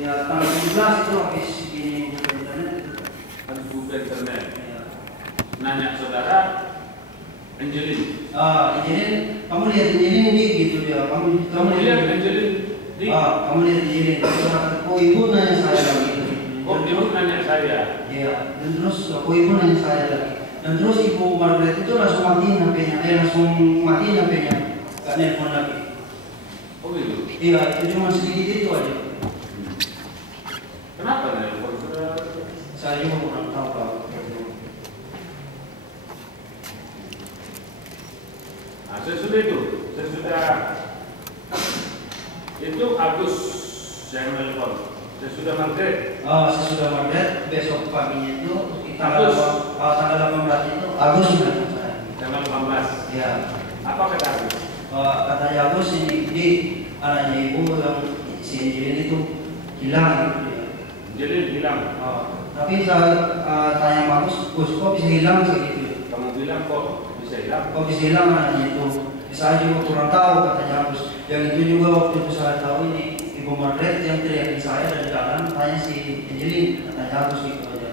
Ya tanggal 17 itu habis ini buka internet. Habis buka internet. Ya. Nanya saudara, Angelin. Angelin, kamu lihat Angelin di gitu ya. Kamu lihat Angelin di. Kamu lihat Angelin. Oh ibu nanya saya lagi. Oh ibu nanya saya. Iya. Dan terus ibu nanya saya lagi. Dan terus ibu Margaret itu langsung matiin HP-nya. Gak nelfon lagi. Oh gitu. Iya, itu cuma sedikit itu aja. Kenapa nelfon saudara? Saya juga kurang tahu Pak. Nah, sesudah itu Agus yang nelfon. Sesudah Margaret. Sesudah Margaret, besok paginya itu tanggal 18 itu Agus menelpon saya. Tanggal 18. Ya. Apa kata Agus? Katanya Agus ini anaknya ibu yang si Angelin itu hilang gitu ya. Angelin hilang. Tapi saya tanya Agus, Gus kok bisa hilang segitu? Kamu bilang kok bisa hilang? Kok bisa hilang anaknya itu? Saya juga kurang tahu katanya Agus. Yang itu juga waktu itu saya tahu ini Ibu Margaret yang teriakin saya dari dalam tanya si Angelin, katanya Agus gitu aja.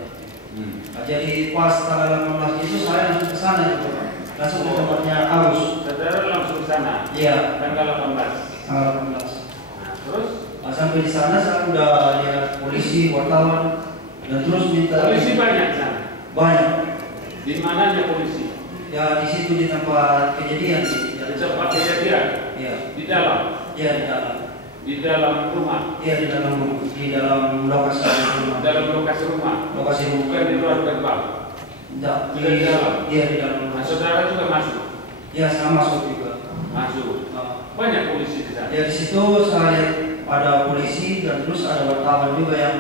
Jadi pas tanggal 18 itu saya langsung ke sana gitu. Langsung ke tempatnya Agus. Saudara langsung ke sana? Iya. Tanggal 18? Tanggal 18. Nah, terus? Sampai di sana saya udah lihat polisi, wartawan, dan terus minta. Polisi banyak di sana? Banyak. Di mananya polisi? Ya di situ di tempat kejadian. Di tempat kejadian? Iya. Di dalam? Iya di dalam. Di dalam rumah? Iya di dalam rumah. Di dalam lokasi rumah. Dalam lokasi rumah? Lokasi rumah. Bukan di luar gerbang? Tidak. Di dalam? Iya di dalam. Nah, saudara juga masuk? Iya saya masuk juga. Masuk. Banyak polisi di sana? Ya di situ saya lihat ada polisi dan terus ada wartawan juga yang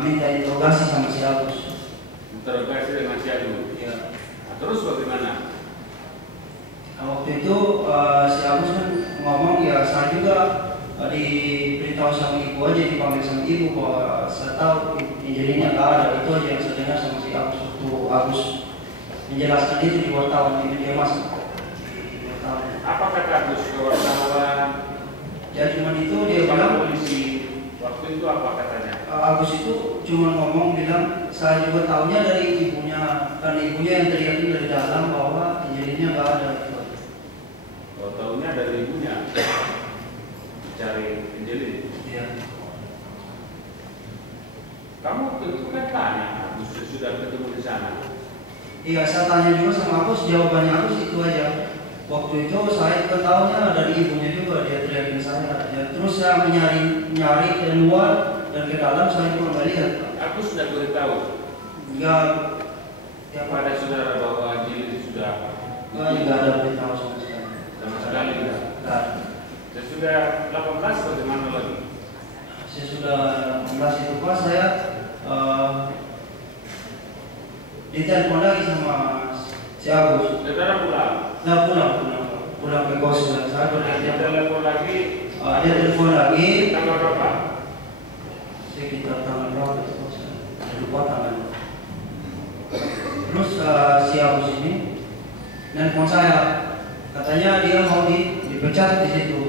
minta interogasi sama si Agus. Interogasi dengan si Agus? Iya. Nah, terus bagaimana? Waktu itu si Agus kan ngomong ya saya juga diberitahu sama ibu aja, dipanggil sama ibu bahwa saya tahu Angelinnya nggak ada. Itu aja yang saya dengar sama si Agus waktu Agus menjelaskan itu di wartawan di media massa. Apa kata Agus ke wartawan? Ya cuma itu dia bilang polisi waktu itu apa katanya? Agus itu cuma ngomong bilang saya juga tahunya dari ibunya, karena ibunya yang teriakin dari dalam bahwa Angelinnya nggak ada. Kalau tahunya dari ibunya cari Angelin. Iya. Kamu tentu kan tanya Agus sudah ketemu di sana. Iya saya tanya juga sama Agus, jawabannya Agus itu aja. Waktu itu saya juga tahunya dari ibunya juga, dia teriakin saya. Ya, terus saya nyari ke luar dan ke dalam, saya pun nggak lihat. Aku sudah beritahu. Ya pada saudara bahwa Angelin sudah nggak ada beritahu sama sekali. Sama sekali tidak. Nggak. Sesudah 18 bagaimana lagi? Sesudah 18 itu pas saya ditelepon lagi sama si Agus. Saudara pulang. Nah pulang ke kos dan saya Dia telepon lagi. dia telepon lagi Tanggal berapa? sekitar tanggal berapa itu saya lupa tanggal. Terus si Agus ini nelfon saya, katanya dia mau dipecat di situ.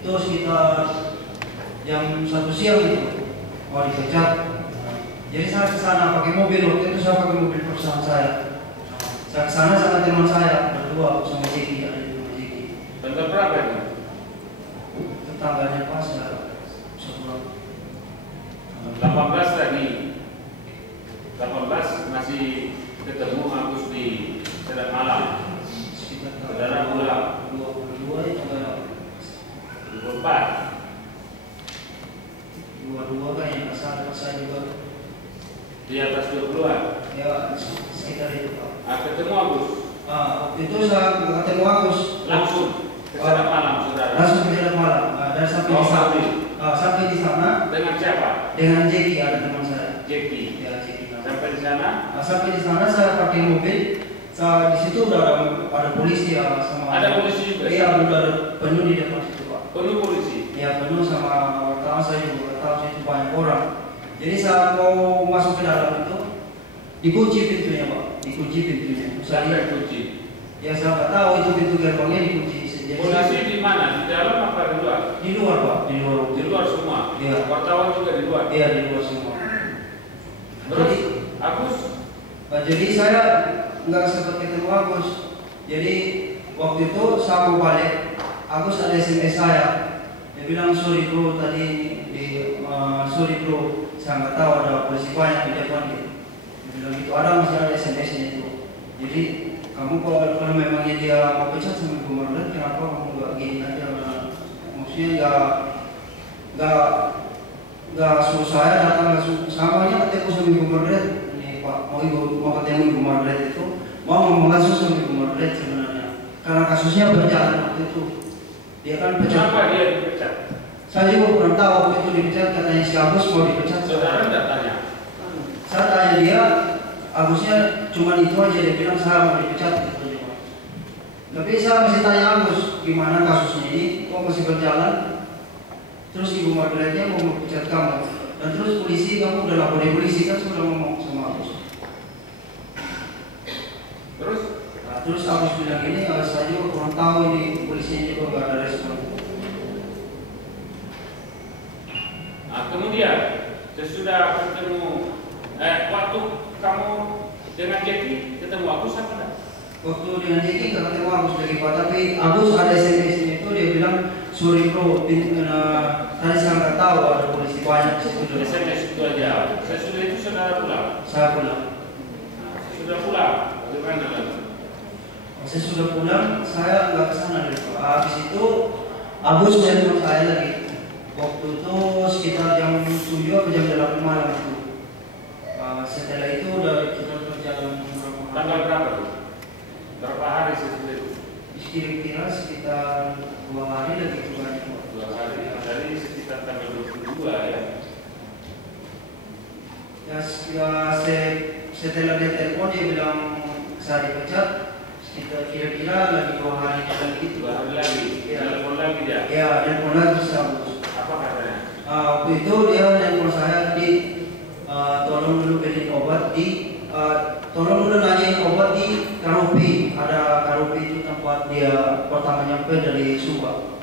Itu sekitar jam 1 siang itu mau dipecat. Jadi saya kesana pakai mobil, waktu itu saya pakai mobil perusahaan saya. Saya kesana sama teman saya berdua sama Jeki, ada di rumah Jeki. Tanggal berapa itu? Itu tanggalnya pas ya sebulan. 18 tadi. 18 masih ketemu Agus di Sedat Malam. Sekitar Saudara pulang 22 itu enggak 24. 22 kayaknya saya juga. Di atas 20-an. Ya sekitar itu Pak. Ketemu Agus. Waktu itu saya ketemu Agus Langsung ke Sedat Malam saudara. langsung ke Sedat Malam. Dan sampai di sana. Sampai di sana. Dengan siapa? Dengan Jeki, ada teman saya. Jeki. Ya Jeki. Sampai di sana. Sampai di sana saya pakai mobil. Di situ udah ada polisi ya sama. Ada polisi juga. Iya udah ada penuh di depan situ Pak. Penuh polisi. Ya penuh sama wartawan, saya juga tahu situ banyak orang. Jadi saya mau masuk ke dalam itu dikunci pintunya Pak, dikunci pintunya. Siapa yang kunci? Ya saya nggak tahu itu pintu gerbangnya dikunci. Polisi di mana? Di dalam apa di luar? Di luar Pak, di luar. Di luar semua. Iya. Wartawan juga di luar. Iya di luar semua. Terus Agus? Jadi saya nggak sempat ketemu Agus. Jadi waktu itu saya mau balik, Agus ada SMS saya. Dia bilang sorry bro tadi sorry bro, saya nggak tahu ada polisi banyak di depan gitu. Dia bilang gitu, masih ada SMS-nya itu. Jadi kamu kalau memangnya dia mau pecat sama gubernur, kenapa kamu nggak gini aja? Maksudnya nggak suruh saya datang langsung samanya ketemu sama gubernur. Ini Pak mau ketemu gubernur itu, mau ngomong langsung sama gubernur sebenarnya. Karena kasusnya berjalan waktu itu, dia kan pecat. Kenapa dia dipecat? Saya juga kurang tahu waktu itu dipecat, katanya si Agus mau dipecat. Saudara tidak tanya? Saya tanya dia, Agusnya cuma itu aja, dia bilang saya mau dipecat gitu aja. Tapi saya masih tanya Agus, gimana kasusnya ini, kok masih berjalan? Terus ibu Margaretnya mau pecat kamu, dan terus polisi, kamu udah lapor di polisi kan sudah ngomong sama Agus. Terus Agus bilang ini, saya juga kurang tahu ini polisinya juga nggak ada respon. Nah, kemudian sesudah ketemu, waktu kamu dengan Jeki ketemu Agus apa enggak? Waktu dengan Jeki nggak ketemu Agus lagi Pak, tapi Agus ada SMS-nya itu dia bilang sorry bro, tadi saya nggak tahu ada polisi banyak. SMS itu aja. Sesudah itu saudara pulang. Saya pulang. Nah, sesudah pulang, bagaimana lagi? Saya sudah pulang, saya nggak kesana dulu Pak. Habis itu Agus telepon saya lagi. Waktu itu sekitar jam 7 atau jam 8 malam itu. Setelah itu udah kita berjalan tanggal berapa tuh? Berapa hari sesudah itu? Kira-kira sekitar 2 hari lagi itu banyak. 2 hari. Dari sekitar tanggal 22 ya. Ya setelah dia telepon dia bilang saya dipecat. Kita kira-kira lagi 2 hari lagi itu. 2 hari lagi. Ya. Telepon lagi dia. Ya, telepon lagi sama. Apa katanya? Waktu itu dia telepon saya tolong dulu beli obat tolong dulu nanyain obat di Karopi. Ada Karopi itu tempat dia pertama nyampe dari Sumba.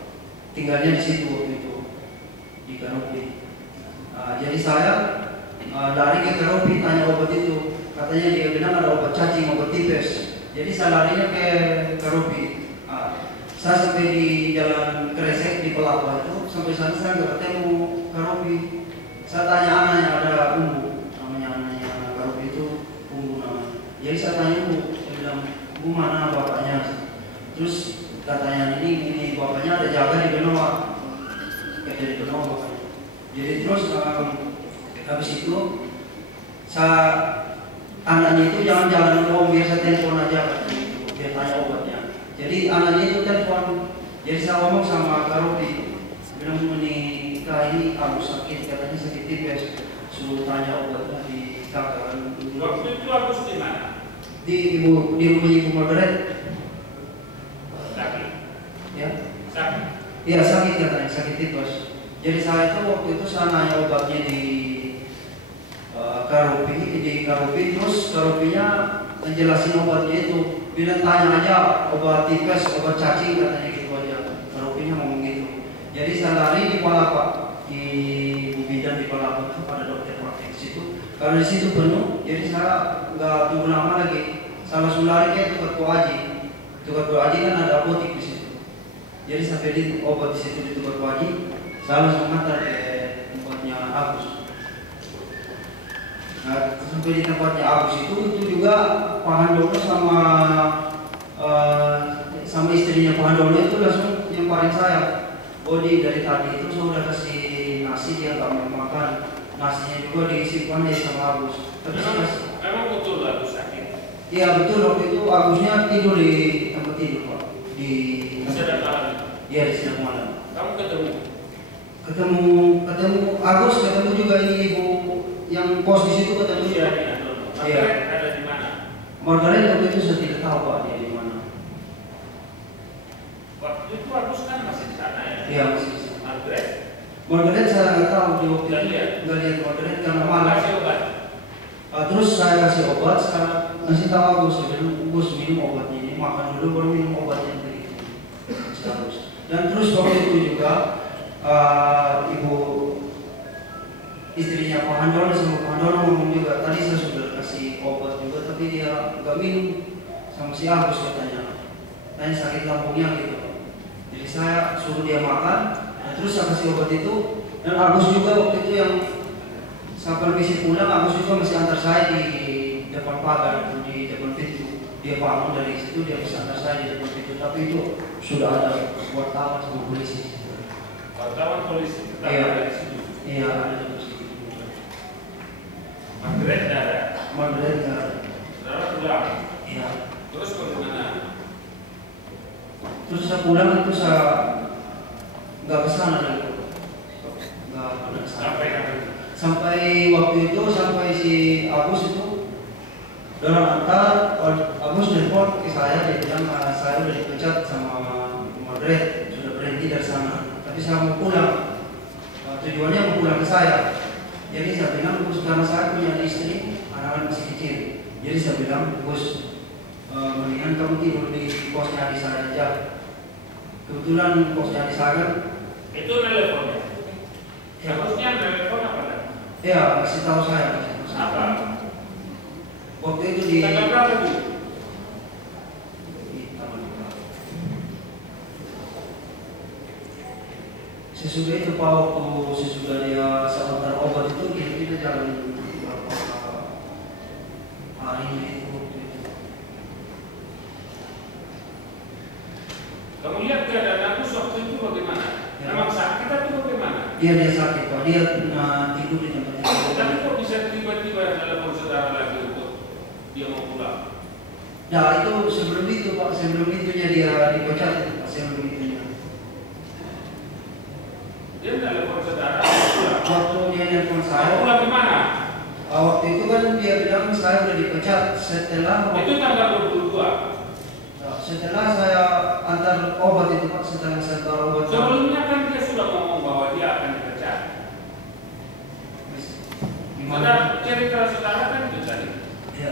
Tinggalnya di situ waktu itu di Karopi. Jadi saya lari ke Karopi tanya obat itu. Katanya dia bilang ada obat cacing, obat tipes. Jadi saya larinya ke Karopi. Saya sampai di jalan Kresek di Pelapa itu, sampai sana saya nggak ketemu Karopi. Saya tanya anaknya, ada Umbu, namanya anaknya Karopi itu Umbu namanya. Jadi saya tanya Umbu, saya bilang Umbu mana bapaknya? Terus katanya ini bapaknya ada jaga di Benoa, kerja di Benoa bapaknya. Jadi terus habis itu anaknya itu jangan jalan biasa telepon aja, dia tanya obatnya. Jadi anaknya itu telepon, jadi saya ngomong sama Karopi, bilang menikah ini Agus sakit, katanya sakit tipes, suruh tanya obatnya di kakak. Waktu itu Agus di mana? Di rumah Ibu Margaret. Sakit. Ya. Sakit. Iya sakit katanya, sakit tipes. Jadi saya itu waktu itu saya nanya obatnya di Karopi, terus Karopinya menjelasin obatnya itu. Bilang tanya aja obat tipes, obat cacing katanya gitu aja. Karopinya ngomong gitu. Jadi saya lari di Palapa, di bidan di Palapa itu ada dokter praktek di situ. Karena di situ penuh, jadi saya nggak tunggu lama lagi. Saya langsung lari ke tukar Haji. Tukar Haji kan ada apotik di situ. Jadi saya beli obat di situ di tukar Haji. Saya langsung antar ke tempatnya Agus. Nah, sampai di tempatnya Agus itu juga Pak Handono sama istrinya Pak Handono itu langsung nyamparin saya. Dari tadi itu saya udah kasih nasi, dia nggak mau makan. Nasinya juga disimpan sama Agus. Tapi emang betul Agus sakit? Iya betul, waktu itu Agusnya tidur di tempat tidur Pak. Di sedang malam. Iya di sedang malam. Kamu ketemu Agus, ketemu juga ini ibu yang kos di situ ketemu dia. Iya. Ada di mana? Margaret waktu itu saya tidak tahu Pak dia di mana. Waktu itu Agus kan masih di sana ya? Iya masih di sana. Margaret saya nggak tahu di waktu itu. Nggak lihat Margaret karena malam. Kasih obat. Terus saya kasih obat, saya ngasih tahu Agus, saya bilang Agus minum obatnya ini, makan dulu baru minum obatnya begitu. si Agus. Dan terus waktu itu juga ibu istrinya Pak Handono sama Pak Handono ngomong juga, tadi saya sudah kasih obat juga tapi dia nggak minum sama si Agus katanya sakit lambungnya gitu. Jadi saya suruh dia makan, dan terus saya kasih obat itu. Dan Agus juga waktu itu yang saya permisi pulang, Agus juga masih antar saya di depan pagar, di depan pintu. Dia bangun dari situ, dia bisa antar saya di depan pintu, tapi itu sudah ada wartawan sama polisi. Wartawan polisi tetap Iya. ada di situ. Iya, ada di situ. Magret ada. Magret ada. Saudara pulang. Iya. Terus bagaimana? Terus saya pulang itu saya nggak kesana lagi, nggak pernah kesana. Sampai kapan? Sampai waktu itu sampai si Agus itu dalam antar Agus nelfon ke saya, dia bilang saya udah dipecat sama Magret, sudah berhenti dari sana. Tapi saya mau pulang, tujuannya mau pulang ke saya. Jadi saya bilang, Gus, karena saya punya istri, anak-anak masih kecil. Jadi saya bilang, Gus, mendingan kamu tidur di kosnya adik saya aja. Kebetulan kosnya adik saya kan. Itu teleponnya. Harusnya telepon apa? Ya, kasih tahu saya. Apa? Waktu itu di tanggal berapa itu? Sesudah itu Pak, waktu sesudah dia sebentar obat itu kita jalan beberapa hari itu. Kamu lihat keadaan Agus waktu itu bagaimana? Ya. Memang sakit atau bagaimana? Dia sakit Pak, dia tidur di tempat itu. Tapi kok bisa tiba-tiba telepon saudara lagi untuk dia mau pulang? Ya itu sebelum itu Pak, sebelum itunya dia dipecat Pak, sebelum itunya. Dia telepon saudara mau pulang. Waktu dia nelfon Mau saya, pulang kemana? waktu itu kan dia bilang saya udah dipecat setelah Itu tanggal 22. setelah saya antar obat itu Pak, setelah saya antar obat. Sebelumnya kan dia sudah ngomong bahwa dia akan dipecat. Saudara, cerita saudara kan itu tadi. Ya.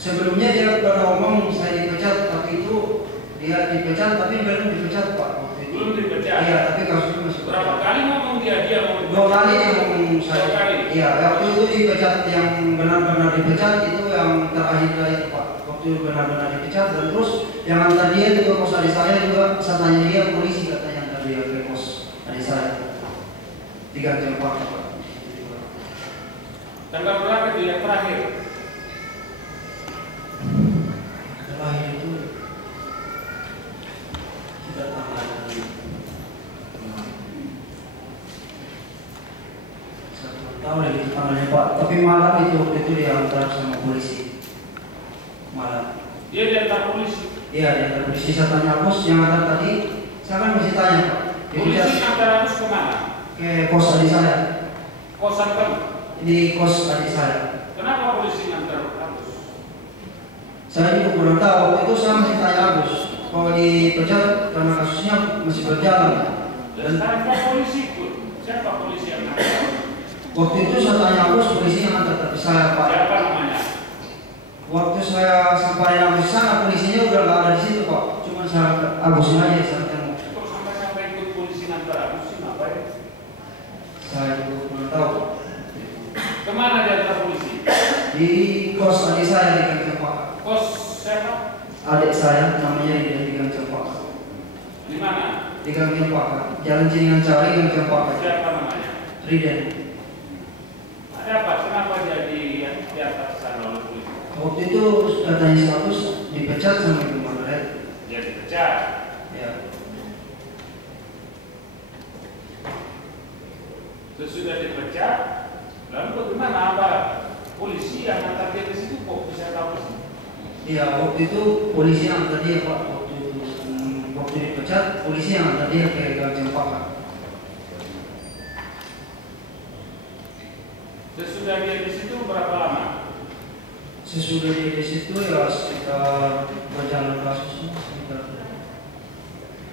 Sebelumnya dia pernah ngomong saya dipecat, tapi itu dia dipecat tapi belum dipecat Pak waktu itu. Belum dipecat. Iya, tapi kasusnya masih Berapa kali ngomong dia mau dua kali dia ngomong saya. 2 kali. Iya, waktu itu dipecat yang benar-benar dipecat itu yang terakhir itu Pak. Waktu itu benar-benar dipecat, dan terus yang antar dia juga kos adik saya juga, saya tanya dia, polisi katanya antar dia ke kos adik saya. 3 jam Pak. Tanggal berapa dia terakhir? Terakhir itu kita tanggal 1 tahun lagi tanggalnya Pak. Tapi malam itu waktu itu diantar sama polisi. Malam. Dia diantar polisi. Iya, diantar polisi. Saya tanya bos yang antar tadi, saya kan masih tanya Pak. Polisi antar Agus kemana? Ke kos adik saya. Kosan kamu. Di kos adik saya. Kenapa polisi antar Agus? Saya juga kurang tahu. Waktu itu saya masih tanya Agus. Kalau dipecat karena kasusnya masih berjalan. Dan sekarang Pak polisi pun. Siapa polisi yang antar? Waktu itu saya tanya Agus, polisi yang antar, tapi saya Pak. Siapa namanya? Waktu saya sampai Agus sana, polisinya udah nggak ada di situ Pak. Cuma saya Agus aja saya tanya. Kok sampai ikut polisi antar Agus sih ngapain? Saya juga kurang tahu. Kemana dia antar polisi? Di kos adik saya di Gang Cempaka. Kos siapa? Adik saya namanya di Gang Cempaka. Di mana? Di Gang Cempaka. Jalan Ciningan Cari, Gang Cempaka. Siapa namanya? Riden. Ada apa? Kenapa dia di atas sana oleh polisi? Waktu itu katanya status dipecat sama Ibu Margaret. Dia dipecat. Ya. Sesudah dipecat, lalu bagaimana? Apa polisi yang antar dia ke situ kok bisa tahu sih? Iya, waktu itu polisi yang antar dia Pak. Waktu dipecat, polisi yang antar dia ke Gang Cempaka. Sesudah dia di situ berapa lama? Sesudah dia di situ ya sekitar berjalan kasusnya sekitar.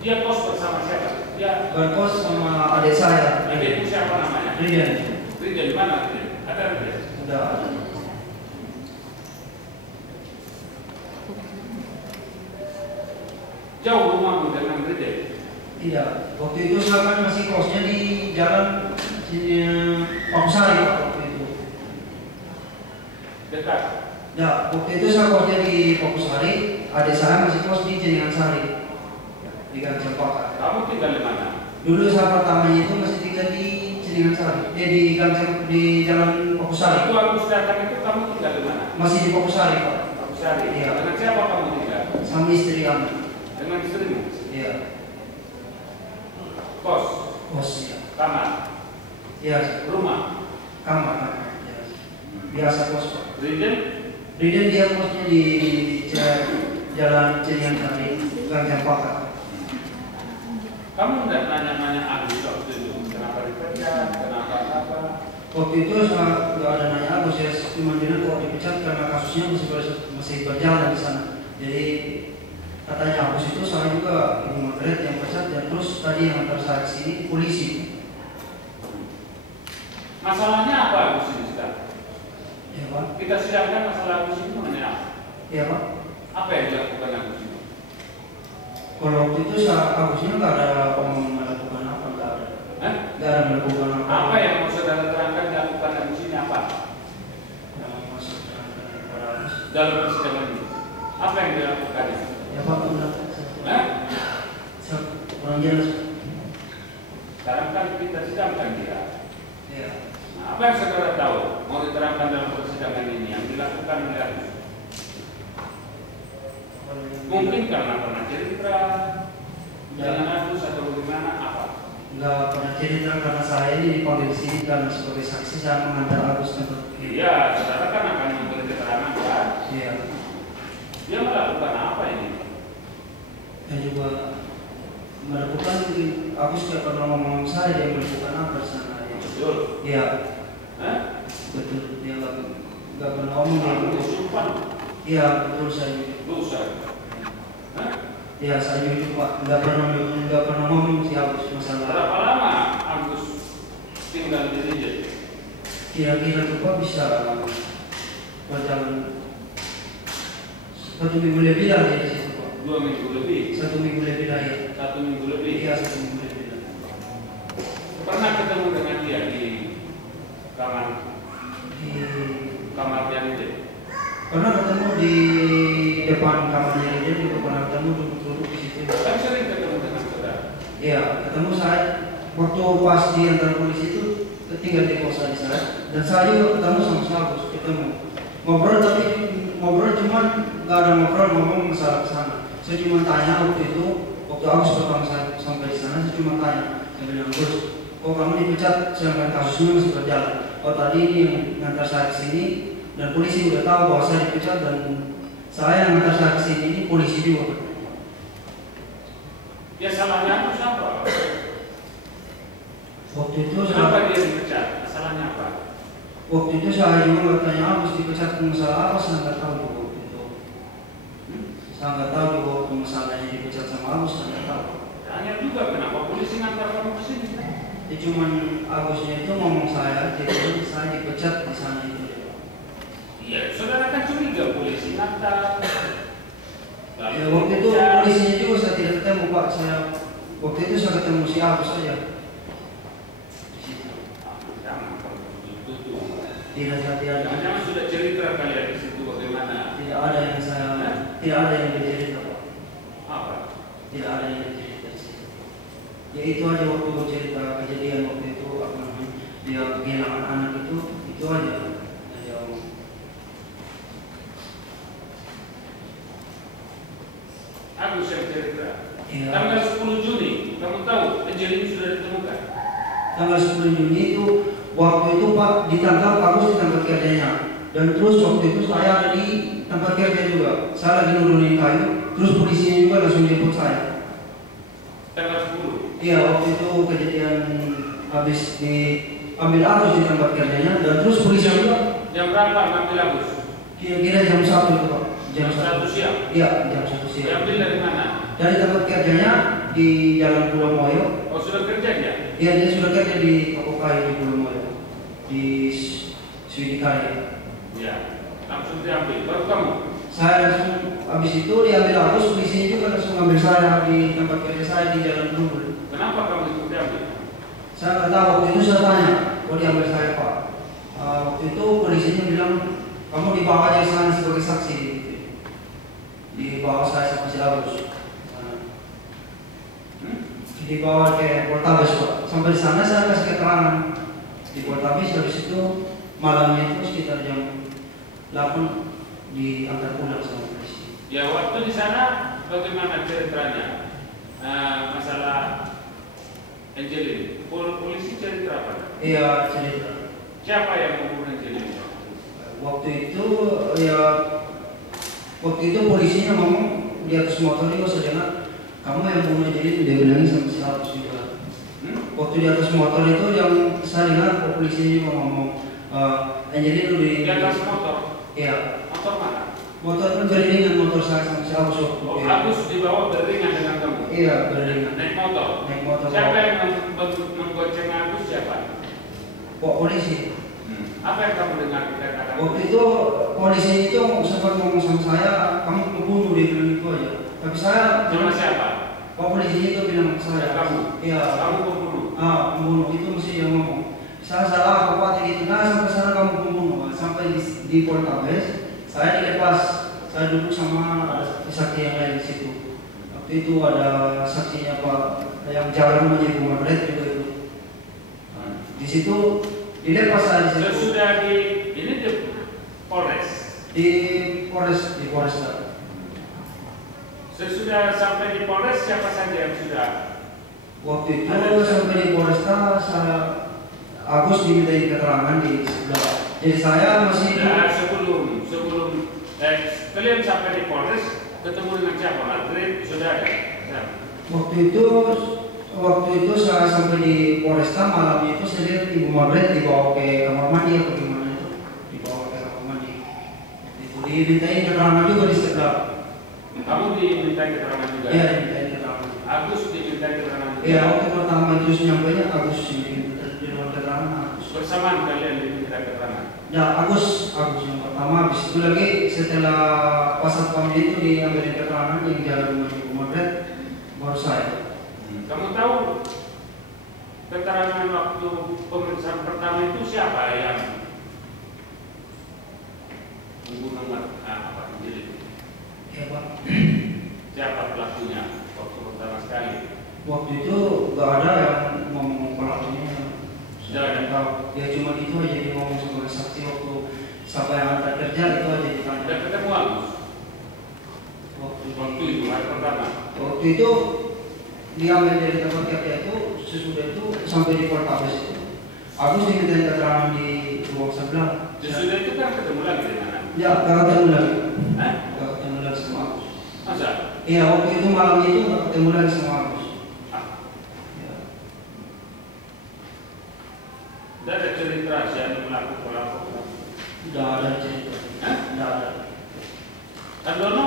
Dia kos bersama siapa? Dia Berkos sama adik saya. adikmu siapa namanya? Riden. Riden di mana? Riden? Ada Riden? Udah ada. Jauh rumahmu dengan Riden? Riden? Tidak, waktu itu saya kan masih kosnya di jalan Pakusari Pak, waktu itu. Dekat. Ya, waktu itu saya kosnya di Pakusari, adik saya masih kos di Jeningan Sari, di Gang Cempaka. Kamu tinggal di mana? Dulu saya pertamanya itu masih tinggal di Jeningan Sari, di Jalan Pakusari. Itu Agus datang itu kamu tinggal di mana? Masih di Pakusari Pak. Pakusari. Iya. Dengan siapa kamu tinggal? Sama istri kami. Dengan istrimu? Iya. Kos? Kos ya. Kamar? Iya. Rumah? Kamar. Ya. Biasa kos Pak. Riden? Riden dia kosnya di Jalan Jeningan Sari, Gang Cempaka. Kamu tidak nanya-nanya Agus waktu itu? Kenapa dipecat? Kenapa apa? Waktu itu saya nggak ada nanya Agus ya, cuma bilang kok dipecat karena kasusnya masih berjalan di sana. Jadi katanya Agus itu saya juga ibu Margaret yang pecat, dan terus tadi yang antar saya ke sini polisi. Masalahnya apa Agus ini sekarang? Ya Pak. Kita sidangkan masalah Agus ini mengenai apa? Ya Pak. Apa yang dilakukan Agus ini? Kalau waktu itu Agusnya nggak ada omong melakukan apa, nggak ada. Nggak ada melakukan apa. Apa yang mau saudara terangkan dilakukan Agus ini apa? Yang masuk kepada Agus. Dalam persidangan ini, apa yang dilakukan? Ya Pak, udah. Kurang jelas. Sekarang kan kita sidangkan dia. Ya. Nah, apa yang saudara tahu mau diterangkan dalam persidangan ini yang dilakukan oleh Agus? Mungkin karena pernah cerita dengan Agus atau bagaimana apa? Nggak pernah cerita, karena saya ini dipanggil sini karena sebagai saksi saya mengantar Agus tempat. Iya, saudara kan akan memberi keterangan kan? Iya. Dia melakukan apa ini? Dan juga melakukan Agus tidak pernah ngomong saya dia melakukan apa di sana. Ya. Betul. Iya. Hah? Betul, dia nggak pernah ngomong dia. Kesurupan. Iya betul saya. Dosa. Hah? Iya saya jujur Pak, nggak pernah ngomong si Agus masalah. Berapa lama Agus tinggal di sini? Kira-kira tuh Pak bisa berjalan 1 minggu lebih lah dia di situ Pak. 2 minggu lebih. 1 minggu lebih lah ya. 1 minggu lebih. Iya 1 minggu lebih lah. Pernah ketemu dengan dia di kamar Di yang itu? pernah ketemu di depan kamarnya dia juga pernah ketemu duduk di situ. Kan sering ketemu dengan saudara. Iya, ketemu saya waktu pas di antar polisi itu tinggal di kosan saya, dan saya juga ketemu sama Agus, ketemu ngobrol, tapi ngobrol cuman nggak ada ngomong masalah kesana. Saya cuma tanya waktu itu, waktu Agus pertama saya sampai di sana, saya cuma tanya, saya bilang Gus, kok kamu dipecat sedangkan kasusnya masih berjalan? Oh tadi ini yang ngantar saya ke sini, dan polisi udah tahu bahwa saya dipecat, dan saya yang ngantar saya ke sini ini polisi juga. Ya salahnya Agus apa? Waktu itu Kenapa dia dipecat? Salahnya apa? waktu itu saya juga nggak tanya Agus dipecat masalah apa, saya nggak tahu juga waktu itu. Saya nggak tahu juga waktu masalahnya dipecat sama Agus, saya nggak tahu. Tanya juga kenapa polisi ngantar kamu ke sini? Ya cuman Agusnya itu ngomong saya, jadi saya dipecat di sana itu. Iya, saudara kan curiga polisi ngantar. Ya, waktu itu polisinya juga saya tidak ketemu Pak, saya waktu itu saya ketemu si Agus saja. Tidak ada. Jangan-jangan sudah cerita kalian di situ bagaimana? Tidak ada yang dicerita Pak. Apa? Tidak ada yang dicerita di situ. Ya itu aja waktu cerita kejadian waktu itu apa namanya, dia kehilangan anak itu aja. Agus yang cerita. Iya. Tanggal 10 Juni, kamu tahu Angelina sudah ditemukan. Tanggal 10 Juni itu waktu itu Pak ditangkap, Agus di tempat kerjanya, dan terus waktu itu saya ada di tempat kerja juga, saya lagi nurunin kayu, terus polisinya juga langsung jemput saya. Tanggal 10. Iya waktu itu kejadian habis diambil Agus di tempat kerjanya, dan terus polisi juga. Jam berapa ngambil Agus? Kira-kira jam 1 itu Pak. Jam 1 siang. Iya jam 1 siang. Diambil dari mana? Dari tempat kerjanya di Jalan Pulau Moyo. Oh sudah kerja dia? Iya dia sudah kerja di toko kayu di Pulau Moyo, di Swidikaya. Ya, langsung diambil. Baru kamu? Saya langsung habis itu diambil Agus, polisinya juga langsung ambil saya di tempat kerja saya di Jalan Bulu. Kenapa kamu itu diambil? Saya nggak tahu, waktu itu saya tanya, kok diambil saya Pak? Waktu itu polisinya bilang, kamu dibawa aja sana sebagai saksi. Dibawa saya sama si Agus. Dibawa ke Poltabes Pak. Sampai di sana saya kasih keterangan di Poltabes. Habis itu malamnya itu sekitar jam 8 diantar pulang sama polisi. Ya, waktu di sana bagaimana ceritanya? Masalah Angelin, polisi cerita apa? Iya, cerita. Siapa yang membunuh Angelin? Waktu itu polisinya ngomong di atas motor itu saya dengar, kamu yang bunuh Angelin, dia bilangin sama siapa juga. Waktu di atas motor itu yang saya dengar polisinya juga ngomong, Angelin lu di atas motor. Iya. Motor mana? Motor itu beriringan motor saya sama si Agus. Oh, Agus dibawa beriringan dengan kamu? Iya, beriringan. Naik motor? Naik motor. Siapa yang menggonceng Agus, siapa? Polisi. Apa yang kamu dengar dikatakan? Waktu itu polisi itu sempat ngomong sama saya, kamu membunuh, dia bilang itu aja. Tapi saya sama siapa? Polisi itu bilang ke saya. Kamu? Iya. Kamu pembunuh? Pembunuh itu mesti yang ngomong. Saya salah apa itu, nah sampai sana kamu pembunuh. Sampai di Poltabes, saya dilepas. Saya duduk sama saksi yang lain di situ. Waktu itu ada saksinya Pak yang jalan menuju Ibu Margaret juga itu. Di situ dilepas saya di situ. Sudah di Polres. Di Polres. Sesudah sampai di Polres, siapa saja yang sudah? Waktu itu sampai di Polresta, saya Agus dimintai keterangan di sebelah. Jadi saya masih sebelum kalian sampai di Polres, ketemu dengan siapa? Margaret sudah ada. Waktu itu saya sampai di Polresta, malamnya itu saya lihat Ibu Margaret dibawa ke kamar mandi atau gimana itu, dibawa ke kamar mandi. Itu dimintai keterangan juga di sebelah. Kamu dimintai keterangan juga? Iya, dimintai keterangan. Agus dimintai keterangan juga? Iya, waktu pertama itu nyampainya Agus dimintai keterangan. Bersamaan kalian diminta keterangan? Ya, Agus yang pertama. Habis itu lagi setelah pasal kami itu diambil keterangan yang jalan menuju Ibu Margaret, baru saya. Kamu tahu keterangan waktu pemeriksaan pertama itu siapa yang membunuh Angelin? Ya Pak. Siapa pelakunya waktu pertama sekali? Waktu itu gak ada yang ngomong pelakunya. Sudah ada? Tahu. Ya cuma itu aja dia ngomong sebagai saksi waktu siapa yang antar kerja itu aja ditanya. Sudah ketemu Agus? Waktu itu hari pertama? Waktu itu diambil dari tempat kerja itu, sesudah itu sampai di Poltabes itu. Agus diminta keterangan di ruang sebelah. Sesudah itu kan ketemu lagi di mana? Ya, gak ketemu lagi. Hah? Gak ketemu lagi sama Agus. Masa? Iya, waktu itu malam itu gak ketemu lagi sama Agus. Tidak ada cerita siapa pelaku. Tidak ada cerita. Tidak ada. Handono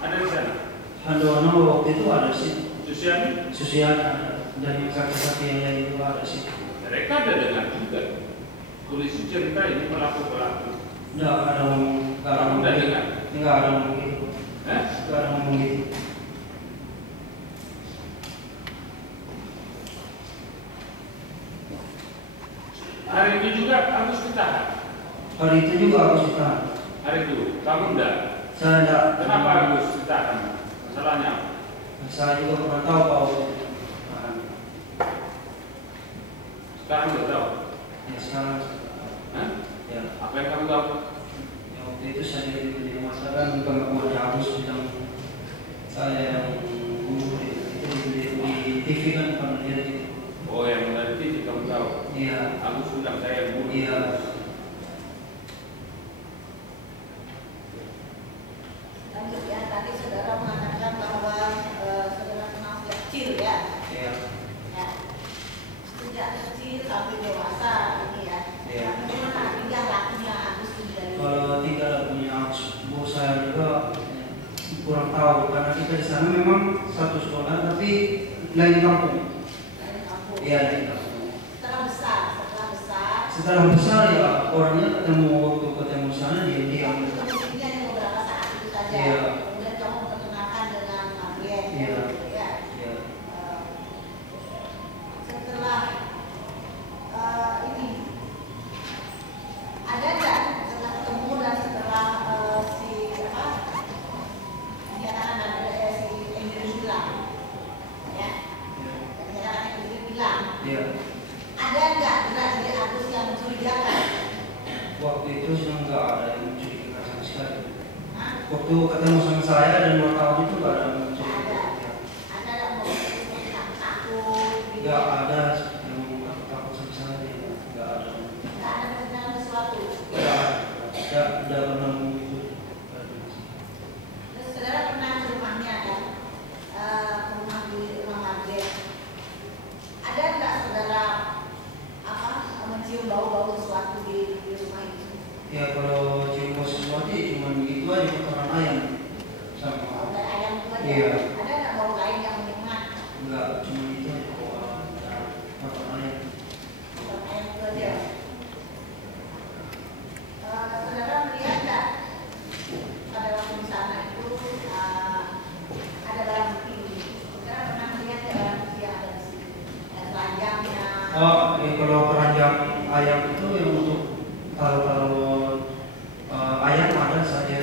ada di sana? Handono waktu itu ada sih. Susiani ada. Dan saksi-saksi yang lain itu ada sih. Mereka ada dengar juga. Polisi cerita ini pelaku. Tidak ada ngomong. Kamu tidak dengar? Tidak ada ngomong gitu. Tidak ada ngomong gitu. Hari itu juga Agus ditahan? Hari itu juga Agus ditahan. Hari itu? Kamu enggak? Saya enggak. Kenapa Agus ditahan? Masalahnya? Saya juga kurang tahu Pak. Sekarang sudah tahu? Ya sekarang. Ya. Apa yang kamu tahu? Ya, waktu itu saya di masyarakat pengakuan Agus bilang saya yang itu di TV kan pernah lihat itu. Oh, yang dari TV kamu tahu? Iya. Agus bilang saya yang bunuh. Iya. Lanjut ya, tadi saudara mengatakan bahwa saudara kenal sejak kecil ya? Iya. Ya. Sejak kecil sampai dewasa ini ya. Iya. Bagaimana tinggal lakunya Agus dari? Kalau tinggal lakunya Agus, bu saya juga kurang tahu karena kita di sana memang satu sekolah tapi lain kampung. Lain kampung. Iya, lain kampung. Setelah besar ya orangnya ketemu waktu ketemu sana dia kemudian beberapa saat itu tadi saja. Iya. Kemudian kamu perkenalkan dengan Marlian. Iya. Ya. Iya. Setelah ini ada nggak setelah ketemu dan setelah si apa dinyatakan ada si Andrew bilang, ya, dinyatakan Andrew bilang, Iya. ada nggak gerak dari Agus yang mencurigakan? Waktu itu sudah nggak ada yang mencurigakan sama sekali. Hah? Waktu ketemu sama saya dan wartawan itu nggak ada yang Nggak mencurigakan. ada. Ada nggak mau seperti takut? Gitu? Nggak ada yang takut sama saya. Nggak ada. Nggak ada kesenangan sesuatu. Nggak pernah begitu. Terus saudara pernah ke rumahnya kan? Ke rumah di rumah Margaret. Ada nggak saudara apa mencium bau-bau sesuatu di rumah itu? Ya kalau cium bau sesuatu cuma begitu aja kotoran ayam sama. Ada ayam itu aja. Iya. Ada nggak bau lain yang menyengat? Enggak, cuma itu aja kotoran ayam. Bukan ayam itu aja. Iya. Saudara melihat nggak pada waktu di sana itu ada barang bukti? Saudara pernah melihat nggak barang bukti yang ada di situ? Telanjangnya. Kalau keranjang ayam itu yang untuk taruh ayam ada saja.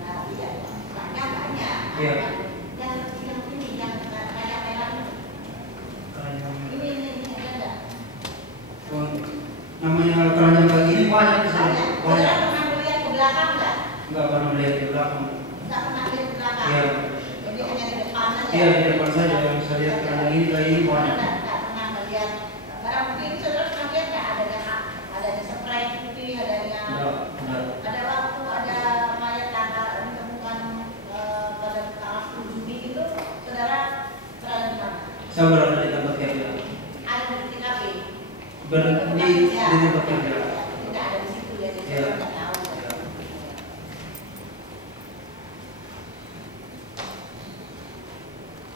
Nah, iya, telanjang banyak. Iya. Yang ini yang kayak merah ini. Keranjang. Ini ada nggak? Namanya keranjang kayak gini banyak di sana. Banyak. Saudara Banyak. pernah melihat ke belakang nggak? Enggak pernah melihat di belakang. Nggak pernah lihat ke belakang. Iya. Jadi hanya di depan saja. Iya di depan saja yang saya lihat keranjang ini kayak ini banyak. Nggak pernah melihat barang bukti itu. Saudara pernah lihat nggak adanya spray putih, adanya Enggak. ada waktu ada mayat tanggal ditemukan pada tanggal 10 Juni itu, saudara berada di mana? Saya berada di tempat kerja. Ada di TKP. Di tempat kerja. Tidak ada di situ ya, jadi Iya. saudara nggak tahu. Iya.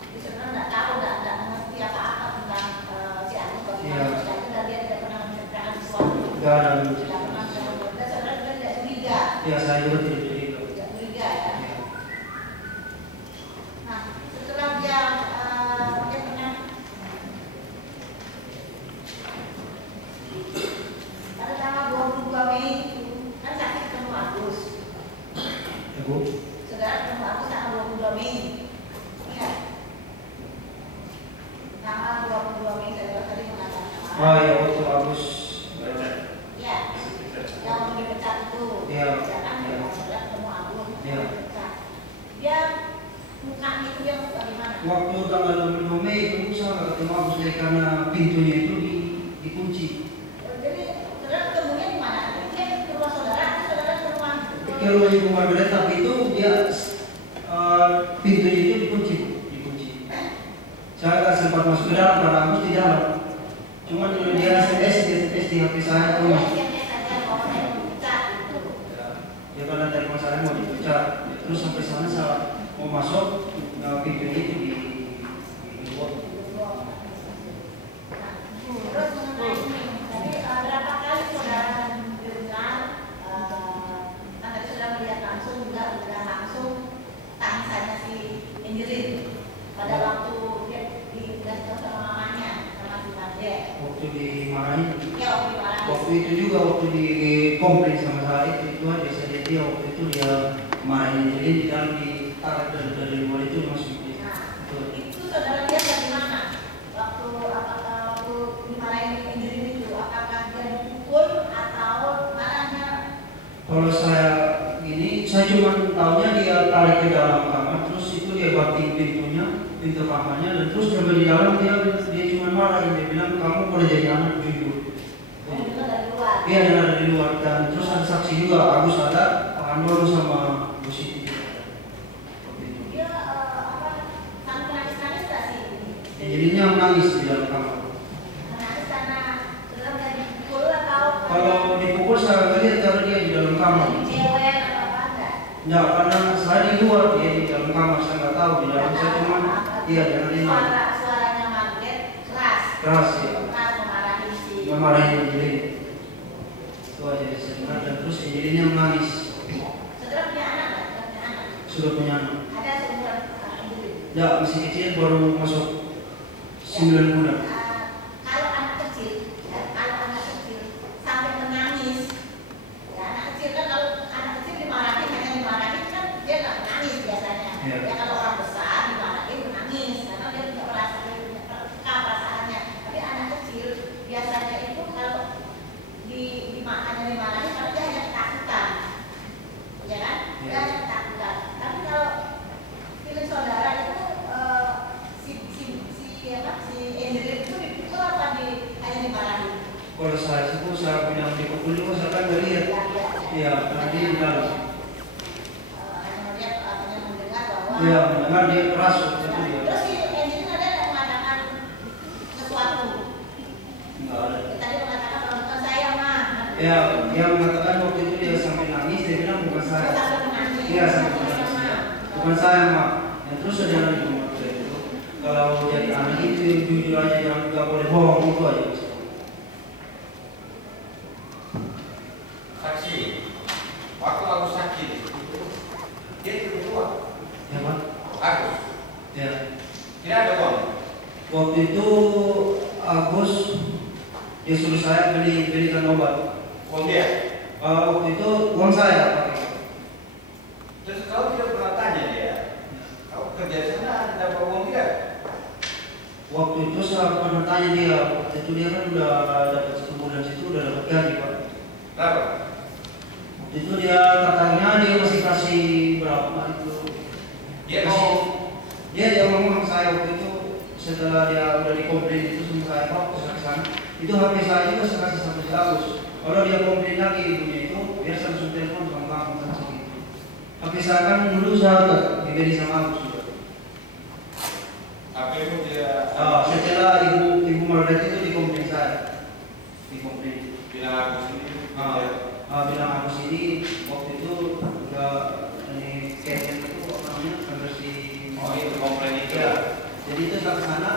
Jadi saudara nggak tahu, nggak mengerti apa-apa tentang si Agus bagaimana Iya. si Agus, dan dia tidak pernah menceritakan sesuatu. Enggak ada. Tidak pernah menceritakan. Dan saudara juga tidak curiga. Ya saya juga tidak curiga. Tidak curiga ya. Iya. Nah, setelah dia pernah pada tanggal 22 Mei itu kan saksi ketemu Agus. Ya, Bu. Saudara ketemu Agus tanggal 22 Mei. Ingat? Tanggal 22 Mei saudara tadi mengatakan. Oh ya waktu Agus. Ya, yang mau dipecat itu. Iya. Ya kan, Iya. saudara ketemu Agus. Iya. Dipecat. Dia mukanya itu yang bagaimana? Waktu tanggal 22 Mei itu saya nggak ketemu Agus Lagi karena pintunya itu dikunci. Jadi saudara ketemunya di mana? Dia ke rumah saudara atau saudara ke rumah? Ke rumah Ibu Margaret tapi itu dia pintunya itu dikunci. Saya nggak sempat masuk ke dalam karena Agus di dalam. Cuman dia SMS di HP saya tuh. SMS saja bahwa saya mau dipecat gitu. Ya karena dari saya mau dipecat. Terus sampai sana saya mau masuk pintunya itu dibuat. Terus mengenai ini, tadi berapa kali saudara mendengar, kan tadi saudara melihat langsung juga mendengar langsung tangisannya si Angelin pada waktu dia dikasih tahu sama mamanya, sama si Margaret. Waktu dimarahin. Ya waktu dimarahin. Waktu itu juga waktu di komplain sama saya itu aja saya lihat dia waktu itu dia marahin jadi di dalam ditarik dari luar itu masuk. Nah, itu saudara lihat dari mana? Waktu dimarahin Angelin itu, apakah dia dipukul atau marahnya? Kalau saya ini saya cuma tahunya dia tarik ke dalam kamar terus itu dia banting pintu kamarnya dan terus sampai di dalam dia cuma marahin dia bilang kamu boleh jadi anak jujur. Itu dari luar. Iya dari luar dan terus ada saksi juga Agus ada Pak Andor sama Bu Siti. Dia sampai nangis-nangis gak sih? Jadinya menangis di dalam kamar. Nangis karena saudara nggak dipukul atau Kalau dipukul saya lihat karena dia di dalam kamar. cewek atau apa enggak? Enggak, karena saya di luar dia di dalam kamar saya nggak tahu di dalam saya cuma iya dengan ini Suaranya Margaret keras. keras ya Keras memarahi si. memarahin Angelin. Itu aja saya dengar dan terus Angelinnya menangis. Saudara punya anak nggak? Saudara punya anak? sudah punya anak. Ada seumuran Indri. Ya, masih kecil baru masuk 9 bulan. Kalau anak kecil, ya, kalau anak kecil sampai menangis, ya anak kecil kan kalau anak kecil dimarahin hanya dimarahin kan dia nggak menangis biasanya. Ya. Ya kalau orang besar dimarahin menangis karena dia punya perasaan, punya peka perasaannya. Tapi anak kecil biasanya itu kalau hanya dimarahin karena dia hanya ketakutan, ya kan? Ya. Dia hanya ketakutan. Tapi kalau feeling saudara itu si Indri itu dipukul apa hanya dimarahin? Kalau saya itu saya bilang dipukul juga saya kan melihat. Iya, karena dia di dalam. Hanya melihat hanya mendengar bahwa. Iya, mendengar dia keras waktu itu dia. Terus si Indri ada yang mengatakan sesuatu. Enggak ada. Tadi mengatakan kalau bukan saya mah. Ya, dia mengatakan waktu itu dia sampai nangis, dia bilang bukan saya. Sampai menangis. Iya, sampai menangis. Ya. Bukan saya mak. Dan terus ada lagi waktu itu. Kalau jadi anak itu jujur aja, jangan nggak boleh bohong itu aja. Saksi, waktu aku sakit, dia itu keluar. Ya pak? Agus, Ya. tidak ada uang. Waktu itu Agus dia suruh saya belikan obat. Uang dia. Waktu itu uang saya pakai. Terus kau tidak pernah tanya dia, kau kerja di sana dapat uang tidak? Waktu itu saya pernah tanya dia, waktu itu dia kan udah dapat 1 bulan situ udah dapat gaji pak. Berapa? Waktu itu dia katanya dia masih kasih berapa itu? Dia Kasih- mau dia ngomong sama saya waktu itu setelah dia udah dikomplain itu sama saya pak ke sana. Itu HP saya juga saya kasih sama si Agus. Kalau dia komplain lagi ibunya itu, biar saya langsung telepon sama kamu sama segitu. HP saya kan dulu saya dibeli sama Agus juga. apa itu dia Setelah ibu Margaret itu dikomplain saya, dikomplain. bilang aku sini? Bilang aku sini waktu itu udah ini kayaknya itu apa namanya konversi. Oh itu komplain itu. Ya. Jadi itu saya kesana,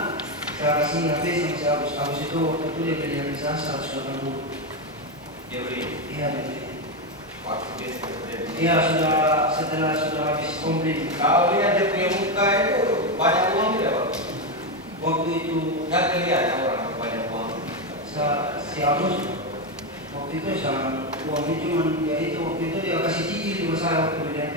saya kasih HP sama si Agus. Agus itu waktu itu dia beli HP saya 180. Dia beli. Iya dia beli. Waktu dia kerja. Iya setelah sudah habis komplain. Kau lihat dia punya muka itu banyak uang tidak pak? Waktu itu Nggak kelihatan orang banyak uang. si Agus waktu itu saya uangnya cuma ya itu waktu itu dia kasih cicil juga saya waktu beli HP.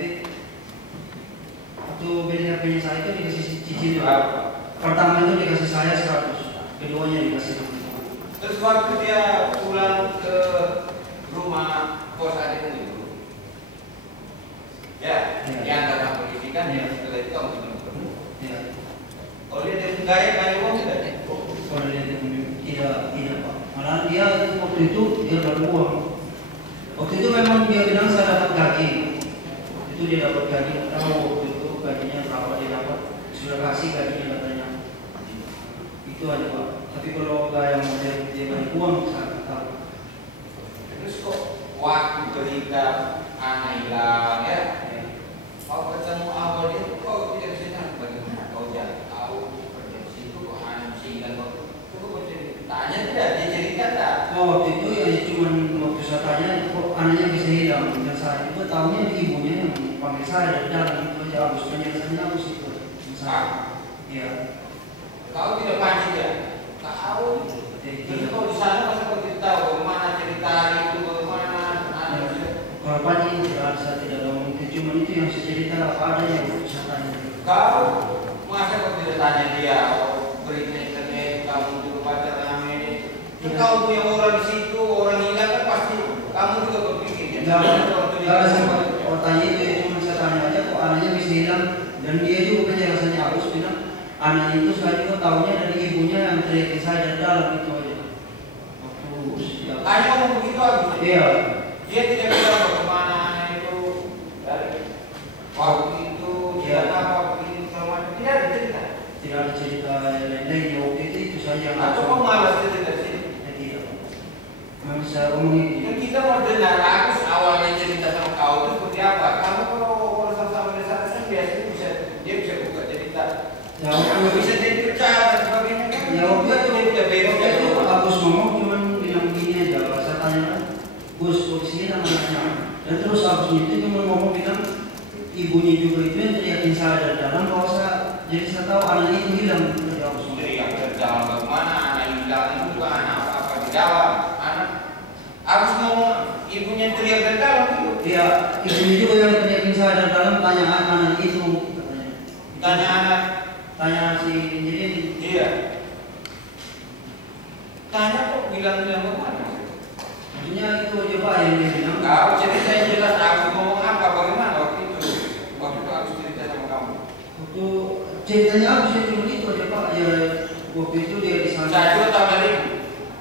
Waktu beli HP-nya saya itu dikasih cicil. Berapa? Pertama itu dikasih saya 100, keduanya dikasih 60. Terus waktu dia pulang ke rumah kos adikmu itu, ya, Ya. yang kata polisi kan, Ya. setelah itu kamu ketemu. Ya. Kalau dia dari gaya banyak uang tidak? Kalau dia tidak pak. Malah dia itu waktu itu dia dapat uang. Waktu itu memang dia bilang saya dapat gaji. Itu dia dapat gaji. Tahu waktu itu gajinya berapa dia dapat? Sudah kasih gajinya katanya. Itu aja pak. Tapi kalau gaya model dia banyak uang saya nggak tahu. Terus kok waktu berita anak hilang ya, kau ketemu awal dia, kau tidak bisa nyari bagaimana kau jangan tahu kerja di situ kok anak hilang kau tanya tidak dia cerita tak? Waktu itu ya cuma waktu saya tanya itu kok anaknya bisa hilang dan saya juga tahunya di ibunya yang panggil saya dari dalam itu aja Agus penjelasannya Agus itu. Iya. Kau tidak panik ya? Tahu. Terus kau di sana masa kau tidak tahu bagaimana cerita itu, bagaimana anak Kalau pagi saya tidak ada mungkin cuma itu yang saya cerita apa ada yang saya tanya. kau masa kau tidak tanya dia? Berita internet kamu juga baca rame. Kau punya orang di situ, orang hilang kan pasti kamu juga berpikir ya. Kalau saya tanya itu cuma saya tanya aja kok anaknya bisa hilang dan dia juga penjelasannya Agus bilang anak itu saya juga tahunya dari ibunya yang teriak saya dari dalam itu aja. Waktu ya. Hanya ngomong begitu Agus. Iya. Dia tidak bilang bagaimana anak itu dari waktu itu dia apa begini segala macam. Tidak ada cerita. Tidak ada cerita lain-lain waktu itu saja yang Atau kau malas cerita sini? tidak. Memang saya omongin Yang kita mau dengar Agus awalnya cerita sama kau itu seperti apa? Kamu kalau sama-sama di sana kan biasanya dia bisa buka cerita. ya Nggak bisa jadi percaya dan sebagainya kan? Ya waktu dia tidak beres itu Agus ngomong cuman bilang gini aja, saya tanya kan Gus, kok sini namanya dan terus Agus itu cuma ngomong bilang ibunya juga itu yang teriakin saya dari dalam bahwa jadi saya tahu anak itu hilang dari Agus. Teriak dari dalam bagaimana anak hilang itu juga anak apa di dalam anak Agus ngomong ibunya teriak dari dalam itu. Iya, ibunya juga yang teriakin saya dari dalam tanya anak itu katanya. Tanya anak, Tanya si jadi iya. Tanya kok bilang-bilang bagaimana? maksudnya itu aja Pak yang dia bilang. Kau ceritanya jelas aku ngomong apa bagaimana waktu itu aku cerita sama kamu. Waktu ceritanya Agus ya cuma itu aja Pak. Ya waktu itu dia di sana. Saya juga tahu dari ibu.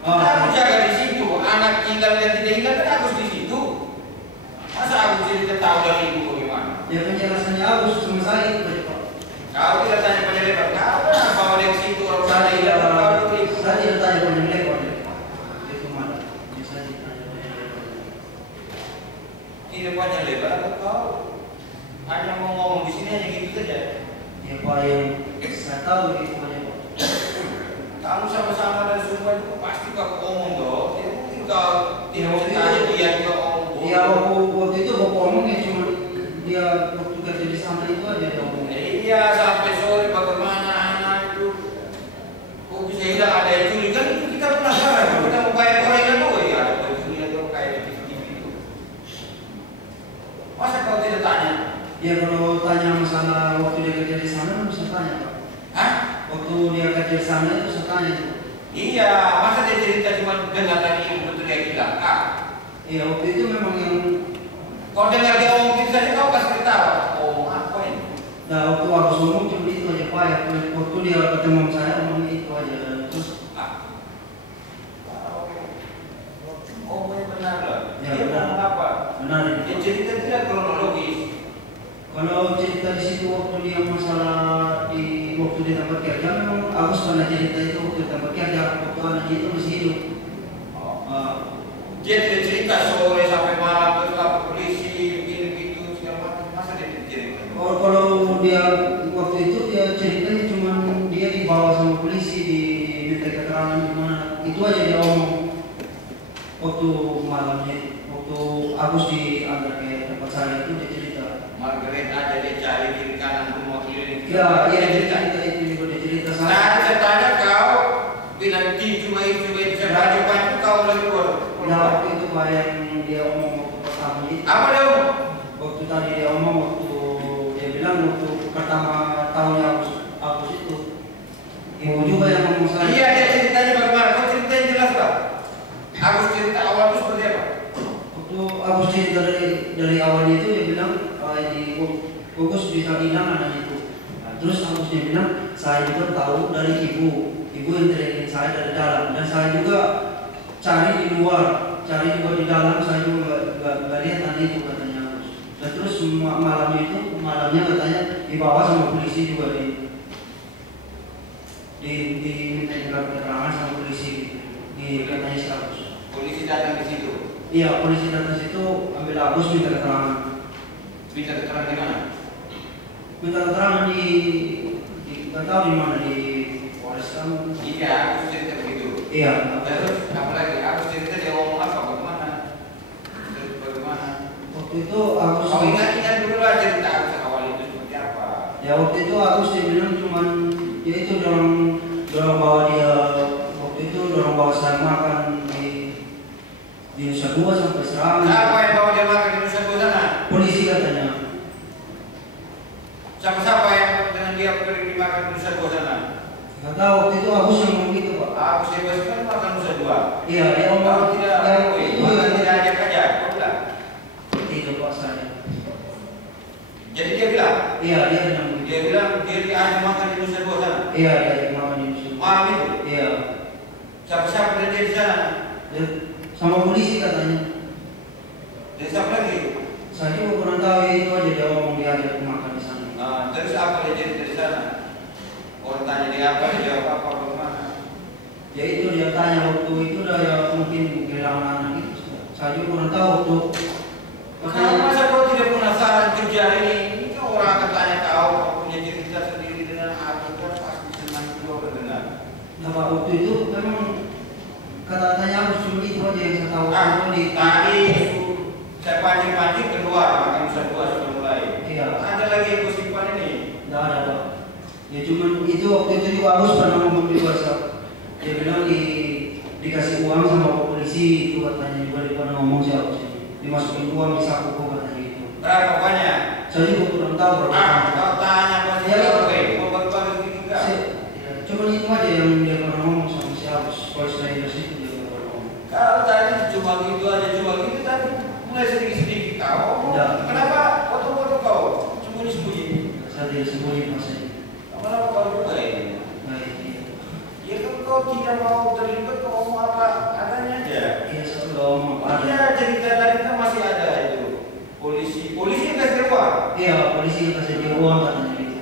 Aku jaga di situ. Anak tinggal dan tidak tinggal kan Agus di situ. Masa aku cerita tahu dari ibu bagaimana? Ya penjelasannya Agus sama saya itu aja Pak. Kau tidak tanya penyelidik. Kau kan bawa dia ke situ orang sana tidak tahu dulu. Saya tidak tanya penyelidik Pak. Itu mana? Saya ditanya penyelidik. Tidak banyak lebar atau kau hanya mau ngomong di sini hanya gitu saja. Ya Pak yang saya tahu itu aja Pak. Kamu sama-sama dari semua itu pasti kau ngomong dong. Tidak mungkin kau tidak bisa tanya dia juga ngomong. Iya waktu itu Bapak ngomong ya cuma dia waktu kerja di sana itu aja dia ngomong. Iya sampai sore bagaimana anak itu kok bisa hilang ada yang curi kan itu kita penasaran. Kita mau bayar orang yang dulu ya ada curi atau kayak di TV itu. Masa kau tidak tanya? Ya kalau tanya masalah waktu dia kerja di sana bisa tanya Pak. Hah? Waktu dia kerja di sana itu saya tanya tuh. Iya, masa dia cerita cuma dengar dari ibu betul dia bilang Iya waktu itu memang yang kau dengar dia ngomong gitu saja kau pasti ketawa. Oh apa ini? nah waktu aku ngomong cuma itu aja Pak. Ya waktu dia ketemu saya ngomong itu aja terus. Oh benar lah. Ya, Dia benar. ngomong apa? Benar Dia itu. cerita tidak kronologis. Kalau cerita di situ waktu dia masalah di waktu di tempat kerja memang Agus pernah cerita itu waktu di tempat kerja waktu anaknya itu masih hidup. Dia tidak cerita sore sampai malam terus lapor polisi begini begitu segala macam. Masa dia tidak cerita? Kalau dia waktu itu dia ceritanya cuma dia dibawa sama polisi di minta keterangan di mana itu aja dia omong waktu malamnya waktu Agus diantar ke tempat saya itu dia cerita. Margaret ada dia cari kiri kanan rumah keliling. Ya iya dia cerita itu juga dia cerita sama. Nah saya tanya kau bilang cuma itu saya baju kau lagi keluar. Ya waktu itu Pak yang dia omong waktu pertama itu. Apa dia omong? Waktu tadi dia omong waktu dia bilang waktu pertama tahunnya Agus itu ibu juga yang ngomong saya. Iya dia ceritanya bagaimana? Kau ceritanya jelas Pak. Agus cerita awal itu seperti apa? Waktu Agus cerita dari awalnya itu dia bilang di Agus bisa hilang anak itu. Nah, terus Agus dia bilang saya juga tahu dari ibu yang teriakin saya dari dalam dan saya juga cari di luar, cari juga di dalam saya juga nggak lihat anak itu katanya Agus. Dan terus malamnya katanya dibawa sama polisi juga diminta keterangan sama polisi di katanya si Agus. Polisi datang di situ. Iya polisi datang situ ambil Agus minta keterangan. Minta keterangan di mana? Minta keterangan di nggak tahu di mana di Polres kamu. Iya, aku cerita begitu. Iya. Terus apa lagi? Aku cerita dia ngomong apa? Bagaimana? Terus bagaimana? Waktu itu Agus. Kau ingat dulu lah cerita aku awal itu seperti apa? Ya waktu itu Agus dia bilang cuman dia itu dorong bawa dia waktu itu dorong bawa saya makan di Nusa Dua sampai serangan. Siapa yang bawa dia makan di Nusa Dua sana? Polisi katanya. Siapa yang dengan dia pergi makan di Nusa Dua sana? Nggak tahu waktu itu Agus yang ngomong gitu Pak. Aku bebas kan makan Nusa Dua. Iya dia Kau ngomong tidak, makan tidak ajak aja, kau bilang. Itu Pak saya. Jadi dia bilang. Iya dia bilang begitu. Dia bilang dia diajak makan di Nusa Dua sana. Iya dia makan di Nusa Dua. Malam itu. Iya. Siapa dan dia di sana? Dia sama polisi katanya. Dan siapa lagi? Saya juga kurang tahu ya, itu aja dia ngomong dia ajak makan di sana. Nah, terus apa dia cerita di sana? Orang tanya dia apa, dia jawab apa, bagaimana? Ya itu dia tanya waktu itu udah ya mungkin kehilangan anak itu. Saya juga kurang tahu waktu. Makanya masa kau tidak penasaran kerja ini? Ini kan orang akan tanya kau punya cerita sendiri dengan aku kan pasti senang juga berdengar. Nah Pak, waktu itu memang kata-katanya aku cuma itu aja yang saya tahu. Tadi saya pancing-pancing keluar makan Nusa Dua sudah mulai. Iya. itu Agus pernah ngomong di WhatsApp, dia bilang dikasih uang sama Pak Polisi, itu katanya juga dia pernah ngomong si Agus ini, dimasukin uang di saku kok katanya gitu. Berapa banyak? Saya juga kurang tahu berapa. Kau tanya pasti Ya, oke, mau bagi-bagi juga. Cuma itu aja yang dia pernah ngomong sama si Agus. Kalau selain dari situ dia nggak pernah ngomong. Kalau tadi cuma gitu aja, cuma gitu tadi mulai sedikit-sedikit kau. Ya. Kenapa foto-foto kau sembunyi-sembunyi? Saya tidak sembunyi mas ini. Kenapa kau juga ini? Baik, iya. Ya kan kau tidak mau terlibat, kau ngomong apa adanya aja. Iya, saya sudah ngomong apa ada. Iya, cerita tadi kan masih ada itu. Polisi yang kasih uang. Iya, polisi yang kasih dia uang katanya gitu.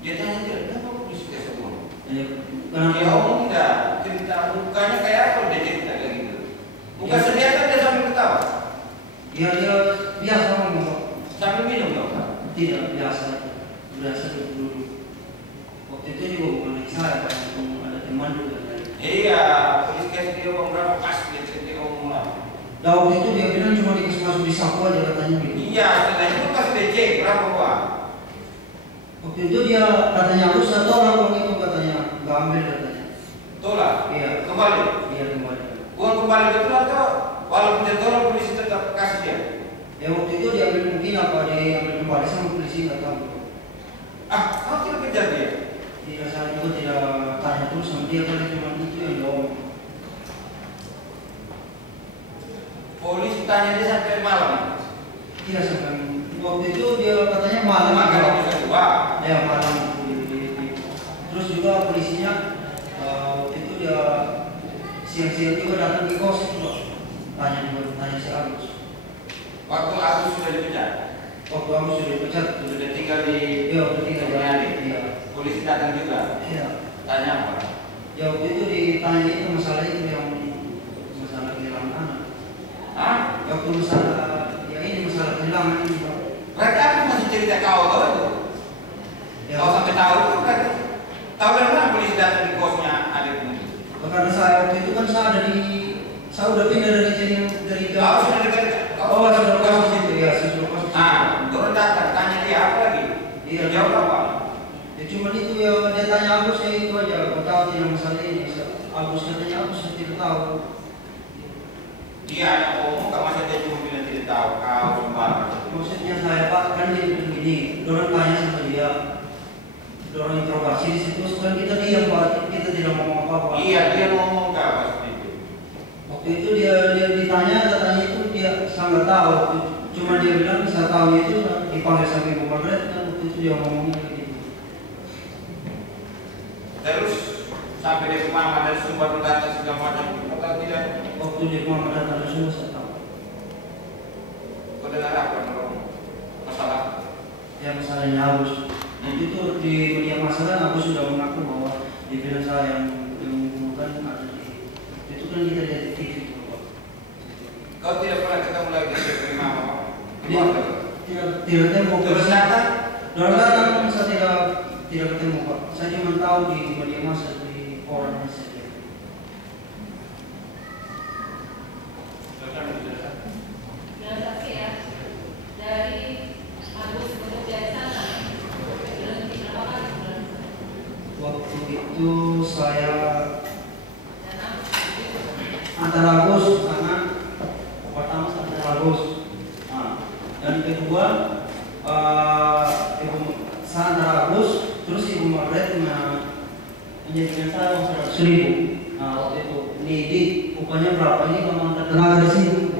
Dia tanya dia, kenapa polisi kasih uang? Ya, Dia ngomong enggak, cerita mukanya kayak apa dia cerita kayak gitu. Muka sedih kan dia sambil ketawa. dia biasa ngomong Pak. Sambil minum dong. Tidak biasa dulu. Waktu itu juga bukan lagi saya, Pak. Ada teman juga kan. Iya, polisi kasih dia uang berapa pas dia cerita ngomong lah. Nah, waktu itu dia bilang cuma dikasih masuk di saku aja katanya gitu. Iya, setelah itu kasih DC berapa uang? Waktu itu dia katanya aku saya tolak uang itu katanya, nggak ambil katanya. Tolak. Iya. Kembali. Iya kembali. Uang kembali betul atau walaupun dia tolak polisi tetap kasih dia? Ya waktu itu dia ambil mungkin apa dia ambil kembali sama polisi nggak tahu. Kau tidak kejar dia? Tidak, saya juga tidak tanya terus sama dia karena cuma itu yang dia omong. Polisi tanya dia sampai malam. Tidak sampai waktu itu dia katanya malam. Makan itu kedua. Ya malam. Terus juga polisinya waktu itu dia siang-siang juga datang ke kos itu Pak. Tanya si Agus. Waktu aku sudah dipecat. Waktu Agus sudah dipecat, Sudah tinggal di iya udah tinggal di Boyolali. Iya. Polisi datang juga. Iya. Tanya apa? Ya waktu itu ditanya itu masalah itu yang masalah kehilangan anak. Hah? Waktu masalah ya ini masalah kehilangan ini Pak. Berarti aku masih cerita kau tahu itu. Ya. Kau sampai tahu itu berarti. Tahu dari mana polisi datang di kosnya adikmu? Karena saya waktu itu kan saya udah pindah dari Kau sudah dekat. Oh, sudah kos itu ya, sudah kos. Turun datang, tanya dia apa lagi? Iya. Jawab apa? Ya cuma itu ya dia tanya Agus ya itu aja. Kau tahu tidak masalah ini? Agus katanya Agus saya tidak tahu. Dia hanya ngomong, kau masih dia cuma bilang tidak tahu. Kau sembarang. Maksudnya saya Pak kan dia bilang gini, dorang tanya sama dia, dorang interogasi di situ, sekarang kita diam Pak, kita tidak ngomong apa-apa. Iya, dia ngomong kau pasti itu. Waktu itu dia ditanya katanya itu dia saya nggak tahu. Cuma dia bilang saya tahu itu dipanggil sampai Bung Margaret kan waktu itu dia ngomongnya begitu. Terus sampai dia kemana dari sumber data segala macam atau tidak? Waktu dia mau datang dari semua saya tahu. Kau dengar apa kalau masalah? Ya masalahnya Agus. Itu di media massa kan Agus sudah mengaku bahwa dibilang saya yang membunuhkan ada di itu kan kita lihat di TV itu Pak. Kau tidak pernah ketemu lagi dengan mama? Tidak temu. Terus datang? Datang saya tidak ketemu Pak. Saya cuma tahu di media massa di koran saja. Yang saksi ya, dari Agus untuk dari sana, berhenti berapa kali bulan? Waktu itu saya antara Agus karena pertama antara Agus. Dan kedua saya antara Agus terus Ibu Margaret menjadikan saya uang 100.000. Waktu itu ini di upahnya berapa ini kalau antar tenaga di sini.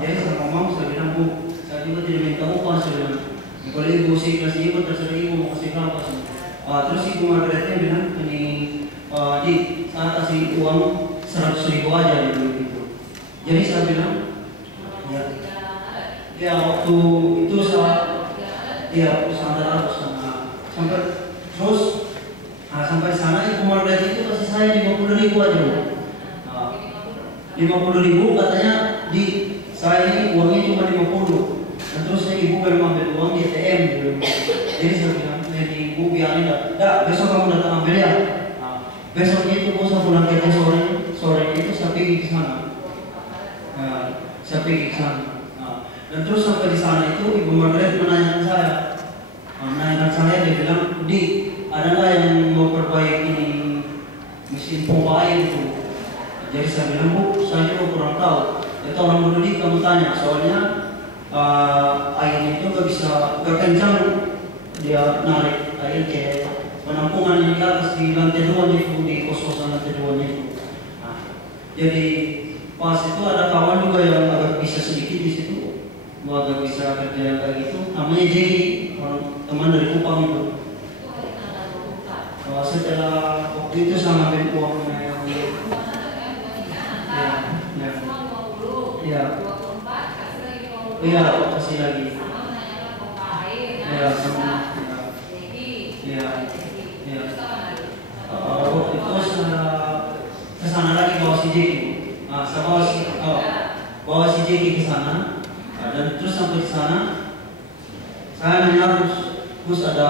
Jadi sama mama saya bilang Bu, saya juga tidak minta upah saya bilang. Kalau Ibu sih kasih Ibu terserah Ibu mau kasih berapa sih. Terus Ibu Margaretnya bilang ini di saya kasih uang 100.000 aja gitu. Jadi saya bilang ya waktu itu saya antara Agus sampai terus sampai sana Ibu Margaret itu kasih saya 50.000 aja. 50.000 katanya di saya ini uangnya cuma 50. Dan terus saya Ibu memang ambil uang di ATM gitu. Jadi saya bilang jadi Ibu biarin dah besok kamu datang ambil ya. Besoknya itu saya pulang kerja sore itu saya pergi ke sana. Saya pergi ke sana. Dan terus sampai di sana itu Ibu Margaret menanyakan saya, dia bilang, Di, ada nggak yang mau perbaiki ini si pompa air itu. Jadi saya bilang, Bu, saya juga kurang tahu. Ya tolong dulu nih kamu tanya, soalnya airnya itu nggak bisa kekencang dia narik air ke penampungan yang di atas di lantai 2 itu, di kos-kosan lantai 2 itu. Nah, jadi pas itu ada kawan juga yang agak bisa sedikit di situ, agak bisa kerja kayak gitu. Namanya Jadi, teman dari Kupang itu. Setelah waktu itu sama ambil uangnya yang iya, kasih lagi. Iya, sama. Iya. Waktu itu kesana lagi bawa si Jeki. Saya bawa si Jeki ke sana. Dan terus sampai di sana, saya nanya Gus ada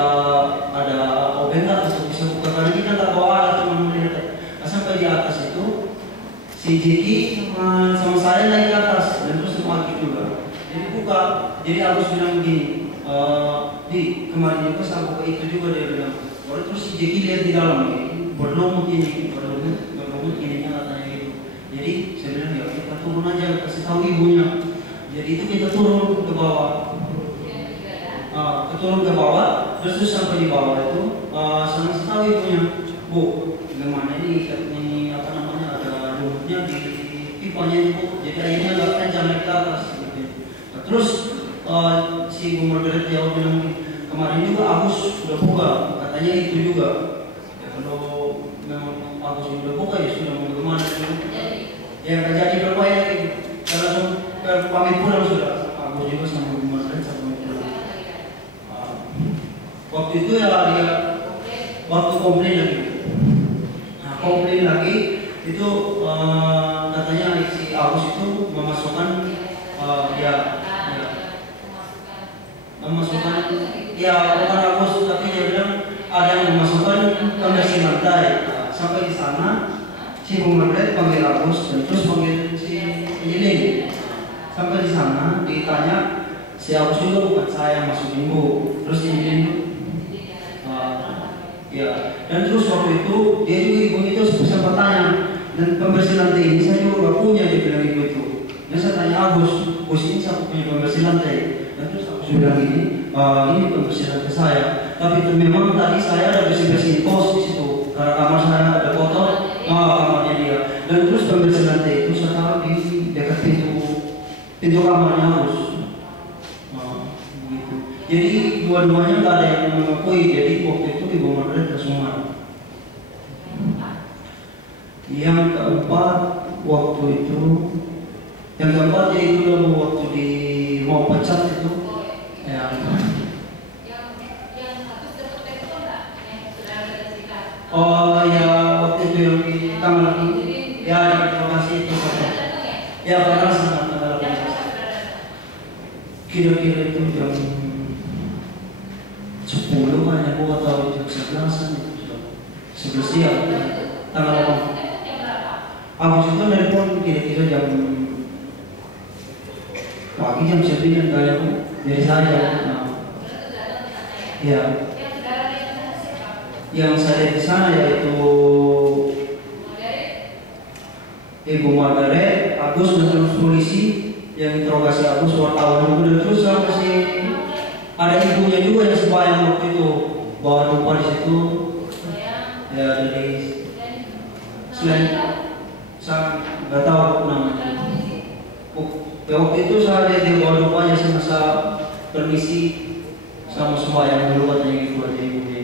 oven nggak untuk bisa buka, karena kita nggak bawa alat, cuma melihat. Sampai di atas itu si Jeki sama saya naik ke atas dan terus sama Aki juga. Jadi buka, jadi Agus bilang begini, di kemarin juga saya buka itu juga, dia bilang. Terus si Jeki lihat di dalam, berlumut ini katanya gitu. Jadi saya bilang ya kita turun aja, kasih tahu ibunya. Jadi itu kita turun ke bawah. Turun ke bawah, terus sampai di bawah itu sama tahu ibunya, Bu, gimana ini apa namanya, ada lumutnya di pipanya itu, jadi airnya nggak kencang naik ke atas. Gitu. Nah, terus si Ibu Margaret jawab bilang, kemarin juga Agus sudah buka, katanya itu juga. Ya, kalau memang Agus sudah buka ya sudah mau kemana dulu? Ya nggak jadi berupaya lagi. Langsung pamit pulang sudah. Agus juga sama Ibu Margaret sama pulang. Waktu itu ya dia waktu komplain lagi. Nah, komplain lagi itu katanya si Agus itu memasukkan memasukkan bukan Agus, tapi dia bilang ada yang memasukkan pembersih lantai. Sampai di sana si Ibu Margaret panggil Agus dan terus panggil si Angelin. Sampai di sana ditanya si Agus juga, bukan saya yang masukin Bu. Terus Angelin dan terus waktu itu dia juga ibu itu sempat tanya, dan pembersih lantai ini saya juga gak punya, dia bilang ibu itu. Dan saya tanya Agus ini saya punya pembersih lantai. Dan terus Agus bilang ini pembersih lantai saya. Tapi memang tadi saya ada bersih-bersih kos di situ, karena kamar saya ada kotor, kamarnya dia. Dan terus pembersih lantai itu saya taruh di dekat pintu kamarnya Agus. Jadi dua-duanya nggak ada yang mengakui. Jadi waktu itu Ibu Margaret langsung marah. Yang keempat waktu itu, jadi dulu waktu di mau pecat itu, oh ya waktu itu yang di tanggal yang informasi itu pernah sangat tanggal 18. Kira-kira itu jam 10 hanya gua tahu jam 11-an itu sudah 11 siang tanggal 8. Agus itu nelpon kira-kira jam pagi jam 9 kayak dari saya. Yang saya di sana yaitu Ibu Margaret, Agus dan terus polisi yang interogasi Agus, wartawan dan terus sampai si ada ibunya juga yang sembahyang waktu itu, bawa lupa di situ. Ya dari selain saya nggak tahu namanya. Ya waktu itu saya lihat dia bawa lupanya, saya permisi sama sembahyang dulu katanya gitu aja ibunya.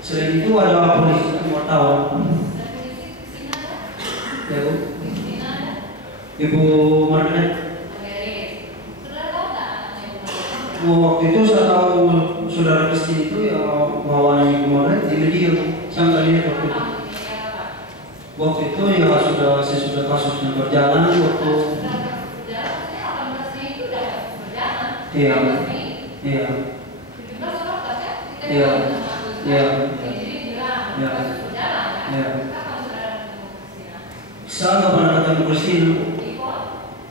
Selain itu ada polisi wartawan. Ya Bu, Ibu Margaret. Waktu itu saya tahu saudara Kristi itu ya bawaannya Ibu Margaret di media, saya nggak lihat waktu itu. Waktu itu ya sudah kasusnya berjalan waktu. Saya nggak pernah ketemu Kristina.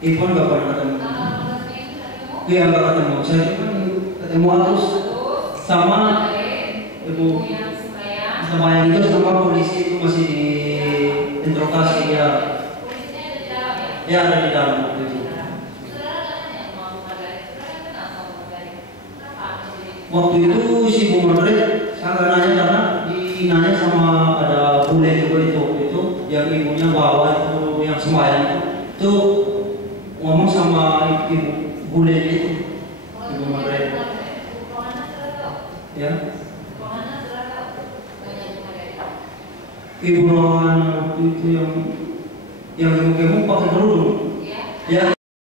Ipon nggak pernah ketemu. Iya nggak ketemu. Saya cuma ketemu Agus sama Ibu. Sembahyang itu sama polisi itu masih diinterogasi ya. Polisinya ada di dalam ya? Ya ada di dalam waktu itu. Saudara tanya sama Bu Margaret, saudara kenal sama Bu Margaret? Kenapa jadi? Waktu itu si Bu Margaret saya nggak nanya karena dinanya sama ada bule juga itu yang ibunya bawa itu yang sembahyang itu ngomong sama ibu bule itu. Ibu Margaret. Ya. Ibu Rohana waktu itu yang gemuk-gemuk pakai kerudung. Ya.